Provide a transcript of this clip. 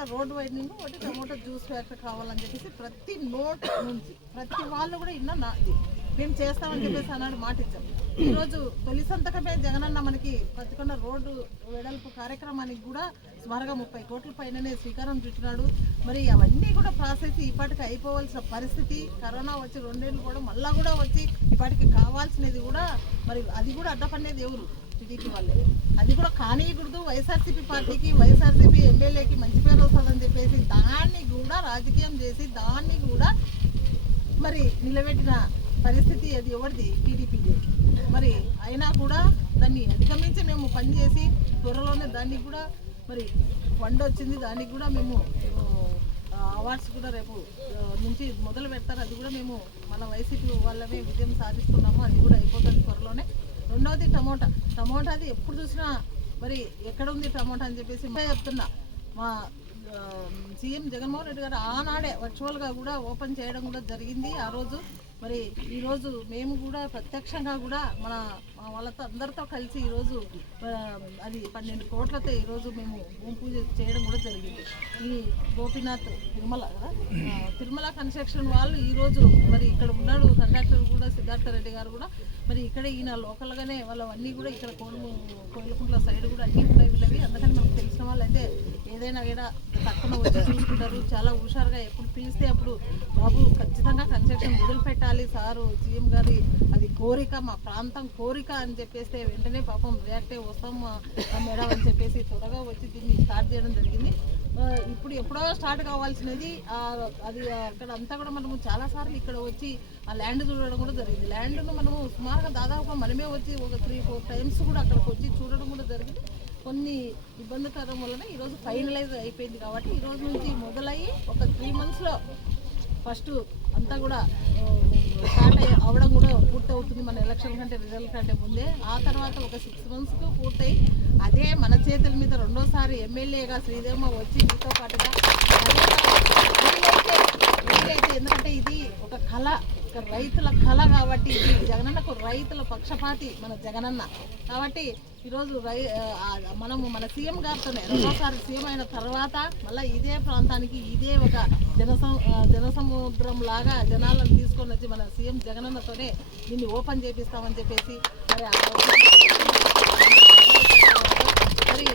Pattikonda road నుండి ఒకటి tomato juice factory కావాలని చెప్పేసి ప్రతి నోట్ నుంచి ప్రతి వాళ్ళు కూడా ఇన్న నా ఇది. మేము చేస్తామని చెప్పేసి అన్నాడు మాట ఇచ్చాం ఈరోజు తొలి సంతకమే జగనన్న మనకి పత్తికొండ రోడ్డు వెడల్పు కార్యక్రమానికి కూడా సుమారుగా ముప్పై కోట్ల పైననే శ్రీకారం చుట్టినాడు. మరి అవన్నీ కూడా ప్రాసెస్ ఇప్పటికి అయిపోవాల్సిన పరిస్థితి. కరోనా వచ్చి రెండేళ్ళు కూడా మళ్ళా కూడా వచ్చి ఇప్పటికి కావాల్సినది కూడా మరి అది కూడా అడ్డపడేది ఎవరు? టీడీపీ వాళ్ళే. అది కూడా కానీయకూడదు. వైఎస్ఆర్సీపీ పార్టీకి వైఎస్ఆర్సీపీ ఎమ్మెల్యేకి మంచి పేరు వస్తుందని చెప్పేసి దాన్ని కూడా రాజకీయం చేసి దాన్ని కూడా మరి నిలబెట్టిన పరిస్థితి అది ఎవరిది? టీడీపీది. మరి అయినా కూడా దాన్ని అధిగమించి మేము పనిచేసి త్వరలోనే దానికి కూడా మరి ఫండ్ వచ్చింది. దానికి కూడా మేము అవార్డ్స్ కూడా రేపు నుంచి మొదలు పెడతారు. అది కూడా మేము మన వైసీపీ వాళ్ళమే విజయం సాధిస్తున్నాము. అది కూడా అయిపోతుంది త్వరలోనే. రెండవది టమోటా. టమోటాది ఎప్పుడు చూసినా మరి ఎక్కడ ఉంది టమోటా అని చెప్పేసి చెప్తున్నా. మా సీఎం జగన్మోహన్ రెడ్డి గారు ఆనాడే వర్చువల్గా కూడా ఓపెన్ చేయడం కూడా జరిగింది. ఆ రోజు మరి ఈరోజు మేము కూడా ప్రత్యక్షంగా కూడా మన వాళ్ళతో అందరితో కలిసి ఈరోజు అది పన్నెండు కోట్లతో ఈరోజు మేము భూమి పూజ చేయడం కూడా జరిగింది. ఈ గోపీనాథ్ తిరుమల కదా? తిరుమల కన్స్ట్రక్షన్ వాళ్ళు ఈరోజు మరి ఇక్కడ ఉన్నాడు కండక్టర్ కూడా సిద్ధార్థ రెడ్డి గారు కూడా మరి ఇక్కడ ఈయన లోకల్గానే వాళ్ళవన్నీ కూడా ఇక్కడ కోలు కోయిలకుంట్ల సైడ్ కూడా అన్నీ ఉన్నాయి వీళ్ళవి. అందుకని మనకు తెలిసిన వాళ్ళు అయితే ఏదైనా కూడా తక్కువ వచ్చి చూసుకుంటారు. చాలా హుషారుగా ఎప్పుడు పిలిస్తే అప్పుడు బాబు ఖచ్చితంగా కన్స్ట్రక్షన్ మొదలు పెట్టాలి సారు సీఎం గారి అది కోరిక మా ప్రాంతం కోరిక అని చెప్పేస్తే వెంటనే పాపం రియాక్ట్ అయ్యి వస్తాం మేడం అని చెప్పేసి త్వరగా వచ్చి దీన్ని స్టార్ట్ చేయడం జరిగింది. ఇప్పుడు ఎప్పుడో స్టార్ట్ కావాల్సినది అది అక్కడ అంతా కూడా మనము చాలా సార్లు ఇక్కడ వచ్చి ఆ ల్యాండ్ చూడడం కూడా జరిగింది. ల్యాండ్ను మనము సుమారుగా దాదాపుగా మనమే వచ్చి ఒక త్రీ ఫోర్ టైమ్స్ కూడా అక్కడికి వచ్చి చూడడం కూడా జరిగింది. కొన్ని ఇబ్బందికరం వలన ఈరోజు ఫైనలైజ్ అయిపోయింది కాబట్టి ఈరోజు నుంచి మొదలయ్యి ఒక త్రీ మంత్స్లో ఫస్ట్ అంతా కూడా స్టార్ట్ అవ్వడం కూడా పూర్తి అవుతుంది ఎలక్షన్ కంటే రిజల్ట్ కంటే ముందే ఆ తర్వాత ఒక సిక్స్ మంత్స్కు పూర్తయి అదే మన చేతుల మీద రెండోసారి ఎమ్మెల్యేగా శ్రీదేవమ్మ వచ్చి మీతో పాటుగా ఎందుకంటే ఇది ఒక కళ. ఒక రైతుల కళ కాబట్టి ఇది జగనన్నకు రైతుల పక్షపాతి మన జగనన్న. కాబట్టి ఈరోజు రై మనము మన సీఎం గారితోనే రెండోసారి సీఎం అయిన తర్వాత మళ్ళీ ఇదే ప్రాంతానికి ఇదే ఒక జనసం జనసముద్రం లాగా జనాలను తీసుకొని వచ్చి మన సీఎం జగనన్నతోనే దీన్ని ఓపెన్ చేపిస్తామని చెప్పేసి మరి